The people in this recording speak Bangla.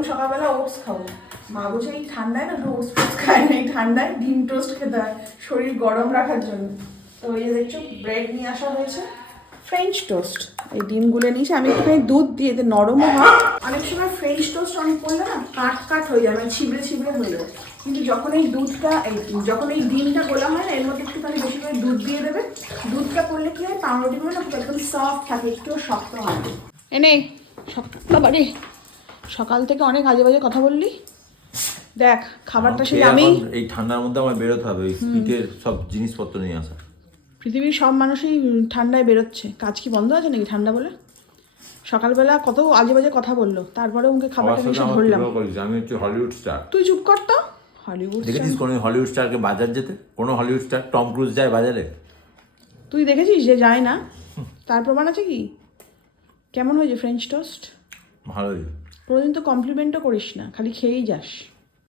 ভাবলাম সকালবেলা ওটস খাবো, মা বলছে এই ঠান্ডায় না ওটস ফোটস খায় না, এই ঠান্ডায় ডিম টোস্ট খেতে হয় শরীর গরম রাখার জন্য। তো এই যে দেখছো ব্রেড নিয়ে আসা হয়েছে, ফ্রেঞ্চ টোস্ট। এই ডিমগুলো নিয়েছি আমি, একটুখানি দুধ দিয়ে এতে নরমও হয়। অনেক সময় ফ্রেঞ্চ টোস্ট অনেক করলে না কাট কাট হয়ে যাবে, মানে ছিবড়ে ছিবড়ে হয়ে যাবে। কিন্তু যখন এই দুধটা যখন এই ডিমটা গোলা হয় না, এর মধ্যে একটুখানি বেশি করে দুধ দিয়ে দেবে। দুধটা করলে কি হয়, পাউরুটিগুলো না একদম সফট থাকে, একটু শক্ত হয়। এনে বাবারে সকাল থেকে অনেক আজে বাজে কথা বললি। দেখ খাবারটা সেই আমি এই ঠান্ডার মধ্যে আমার বেরোতে হবে, ওই শীতের সব জিনিসপত্র নিয়ে আসা। পৃথিবীর সব মানুষই ঠান্ডায় বেরোচ্ছে, কাজ কি বন্ধ আছে নাকি ঠান্ডা বলে? সকালবেলা কত আজে বাজে কথা বললো, তারপরে ওকে খাবারটা এসে ধরলাম। আমি হচ্ছে হলিউড স্টার। তুই চুপ কর তো। হলিউড দেখেছিস কোনো হলিউড স্টারকে বাজার যেতে? কোনো হলিউড স্টার? টম ক্রুজ যায় বাজারে? তুই দেখেছিস যে যায় না? তার প্রমাণ আছে কি? কেমন হয়েছে ফ্রেঞ্চ টোস্ট? ভালোই। কোনোদিন তো কমপ্লিমেন্টও করিস না, খালি খেয়েই যাস।